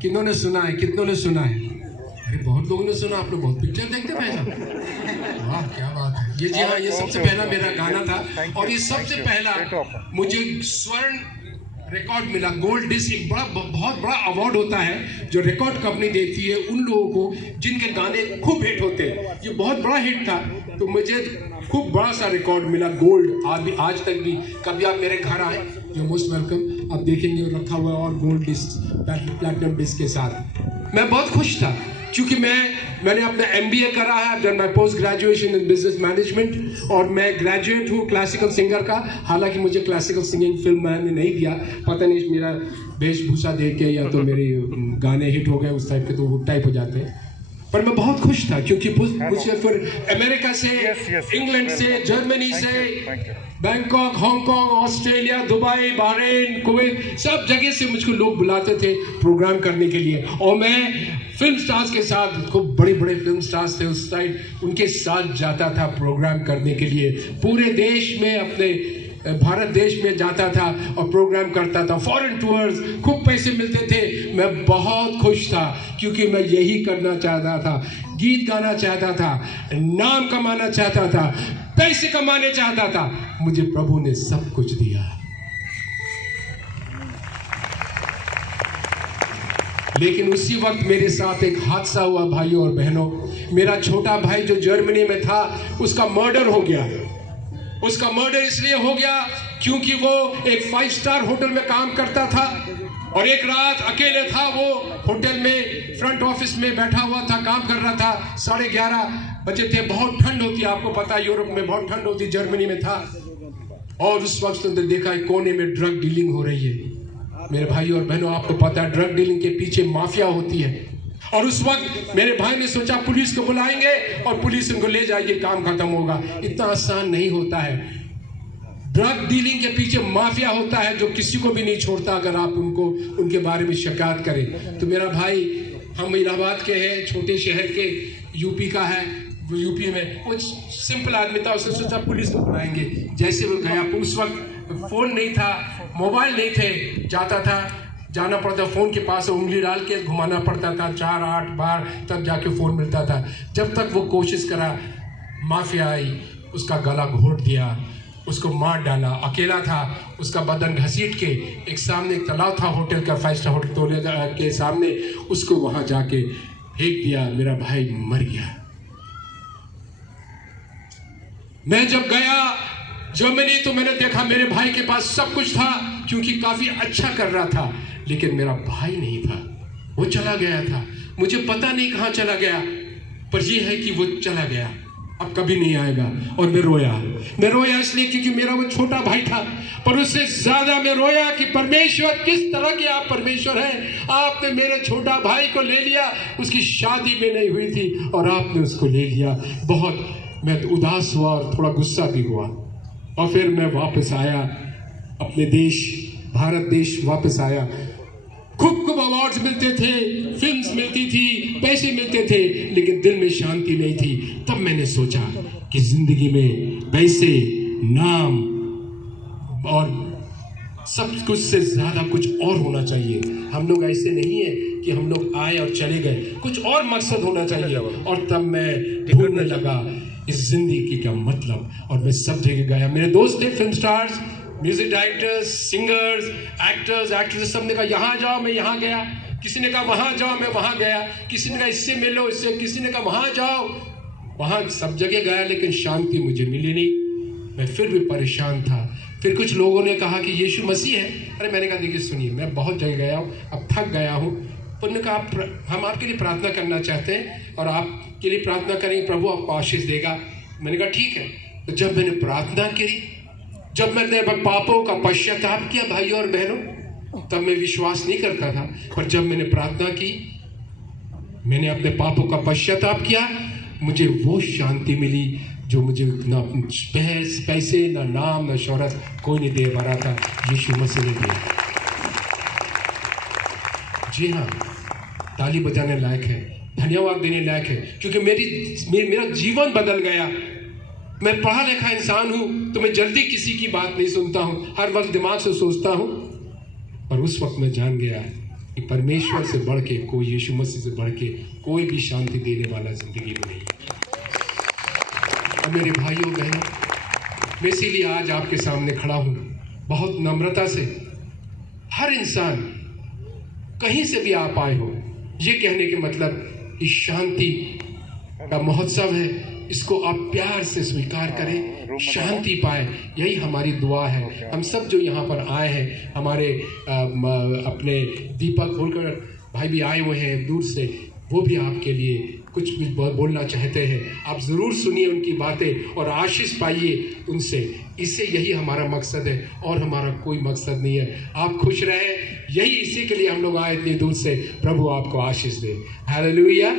कितनों ने सुना है? कितनों ने सुना है? अरे बहुत लोगों ने सुना। आप लोग बहुत पिक्चर देखते हैं भाई साहब। वाह क्या बात है। ये जी हाँ, ये सबसे पहला मेरा गाना था और ये सबसे पहला मुझे स्वर्ण रिकॉर्ड मिला, गोल्ड डिस्क। एक बहुत बड़ा अवार्ड होता है जो रिकॉर्ड कंपनी देती है उन लोगों को जिनके गाने खूब हिट होते हैं। ये बहुत बड़ा हिट था तो मुझे खूब बड़ा सा रिकॉर्ड मिला, गोल्ड। आज तक भी कभी आप मेरे घर आए, यू मोस्ट वेलकम, आप देखेंगे रखा हुआ है और गोल्ड डिस्क, प्लैटिनम डिस्क के साथ। मैं बहुत खुश था क्योंकि मैंने अपना MBA करा है, done my post graduation in business management और मैं ग्रेजुएट हूँ क्लासिकल सिंगर का। हालांकि मुझे क्लासिकल सिंगिंग फिल्म में नहीं दिया, पता नहीं मेरा वेशभूषा देख के या तो मेरे गाने हिट हो गए उस टाइप के, तो वो टाइप हो जाते हैं। पर मैं बहुत खुश था क्योंकि मुझे फिर अमेरिका से, इंग्लैंड से, जर्मनी से, Bangkok, Hong Kong, Australia, Dubai, Bahrain, Kuwait, सब जगह से मुझको लोग बुलाते थे प्रोग्राम करने के लिए। और मैं फिल्म स्टार्स के साथ, खूब बड़े बड़े फिल्म स्टार्स थे उस टाइम, उनके साथ जाता था प्रोग्राम करने के लिए। पूरे देश में, अपने भारत देश में जाता था और प्रोग्राम करता था, फॉरेन टूर्स, खूब पैसे मिलते थे। मैं बहुत खुश था क्योंकि मैं यही करना चाहता था, गीत गाना चाहता था, नाम कमाना चाहता था, पैसे कमाने चाहता था। मुझे प्रभु ने सब कुछ दिया। लेकिन उसी वक्त मेरे साथ एक हादसा हुआ भाइयों और बहनों। मेरा छोटा भाई जो जर्मनी में था, उसका मर्डर हो गया। उसका मर्डर इसलिए हो गया क्योंकि वो एक 5 स्टार होटल में काम करता था और एक रात अकेले था। वो होटल में फ्रंट ऑफिस में बैठा हुआ था, काम कर रहा था। 11:30 बजे थे, बहुत ठंड होती है, आपको पता है यूरोप में बहुत ठंड होती, जर्मनी में था। और उस वक्त तो देखा एक कोने में ड्रग डीलिंग हो रही है। मेरे भाई और बहनों, आपको पता है ड्रग डीलिंग के पीछे माफिया होती है। और उस वक्त मेरे भाई ने सोचा पुलिस को बुलाएंगे और पुलिस उनको ले जाएगी, काम खत्म होगा। इतना आसान नहीं होता है। ड्रग डीलिंग के पीछे माफिया होता है जो किसी को भी नहीं छोड़ता अगर आप उनके बारे में शिकायत करें। तो मेरा भाई, हम इलाहाबाद के हैं, छोटे शहर के, यूपी का है, वो यूपी में कुछ सिंपल आदमी था, उसने सोचा पुलिस को बुलाएंगे। जैसे वो गया, उस वक्त फोन नहीं था, मोबाइल नहीं थे, जाना पड़ता, फोन के पास उंगली डाल के घुमाना पड़ता था 4-8 बार, तब जाके फोन मिलता था। जब तक वो कोशिश करा, माफिया आई, उसका गला घोट दिया, उसको मार डाला। अकेला था, उसका बदन घसीट के एक सामने एक तालाब था होटल का, 5 स्टार होटल तोले के सामने, उसको वहां जाके फेंक दिया। मेरा भाई मर गया। मैं जब गया जर्मनी तो मैंने देखा मेरे भाई के पास सब कुछ था क्योंकि काफी अच्छा कर रहा था, लेकिन मेरा भाई नहीं था, वो चला गया था। मुझे पता नहीं कहां चला गया, पर यह है कि वो चला गया, अब कभी नहीं आएगा। और मैं रोया इसलिए क्योंकि मेरा वो छोटा भाई था, पर उससे ज्यादा मैं रोया कि परमेश्वर, किस तरह के आप परमेश्वर हैं। आपने मेरे छोटा भाई को ले लिया, उसकी शादी में नहीं हुई थी और आपने उसको ले लिया। बहुत मैं उदास हुआ और थोड़ा गुस्सा भी हुआ। और फिर मैं वापस आया अपने देश, भारत देश वापस आया। खूब अवार्ड्स मिलते थे, फिल्म्स मिलती थी, पैसे मिलते थे, लेकिन दिल में शांति नहीं थी। तब मैंने सोचा कि जिंदगी में पैसे, नाम और सब कुछ से ज्यादा कुछ और होना चाहिए। हम लोग ऐसे नहीं है कि हम लोग आए और चले गए, कुछ और मकसद होना चाहिए। और तब मैं ढूंढने लगा इस जिंदगी का मतलब, और मैं सब जगह गया। मेरे दोस्त थे film stars, music directors, singers, actors, actress, सब ने कहा यहाँ जाओ, मैं यहाँ गया। किसी ने कहा वहाँ जाओ, मैं वहाँ गया। किसी ने कहा इससे मिलो, इससे, किसी ने कहा वहाँ जाओ, वहाँ सब जगह गया, लेकिन शांति मुझे मिली नहीं। मैं फिर भी परेशान था। फिर कुछ लोगों ने कहा कि यीशु मसीह है। अरे मैंने कहा देखिए सुनिए, मैं बहुत जगह गया हूँ, अब थक गया हूँ। उन्होंने कहा हम आपके लिए प्रार्थना करना चाहते हैं और आपके लिए प्रार्थना करेंगे, प्रभु आपको आशीष देगा। मैंने कहा ठीक है। तो जब मैंने प्रार्थना करी, जब मैंने पापों का पश्चाताप किया भाइयों और बहनों, तब मैं विश्वास नहीं करता था, पर जब मैंने प्रार्थना की, मैंने अपने पापों का पश्चाताप किया, मुझे वो शांति मिली जो मुझे ना पैसे, ना नाम, ना शोहरत कोई नहीं दे पा रहा था, यीशु मसीह ने दिया। जी हाँ, ताली बजाने लायक है, धन्यवाद देने लायक है, क्योंकि मेरा जीवन बदल गया। मैं पढ़ा लिखा इंसान हूँ तो मैं जल्दी किसी की बात नहीं सुनता हूँ, हर वक्त दिमाग से सोचता हूँ। और उस वक्त मैं जान गया कि परमेश्वर से बढ़ के कोई, यीशु मसीह से बढ़ के कोई भी शांति देने वाला जिंदगी में नहीं। अब मेरे भाइयों बहनों, मैं इसीलिए आज आपके सामने खड़ा हूँ बहुत नम्रता से। हर इंसान कहीं से भी आप आए हो, ये कहने के मतलब इस शांति का महोत्सव है, इसको आप प्यार से स्वीकार करें, शांति पाए, यही हमारी दुआ है। हम सब जो यहाँ पर आए हैं, हमारे अपने दीपक होलकर भाई भी आए हुए हैं दूर से, वो भी आपके लिए कुछ भी बोलना चाहते हैं। आप ज़रूर सुनिए उनकी बातें और आशीष पाइए उनसे। इससे यही हमारा मकसद है और हमारा कोई मकसद नहीं है। आप खुश रहे, यही इसी के लिए हम लोग आए इतनी दूर से। प्रभु आपको आशीष दे। हालेलुया।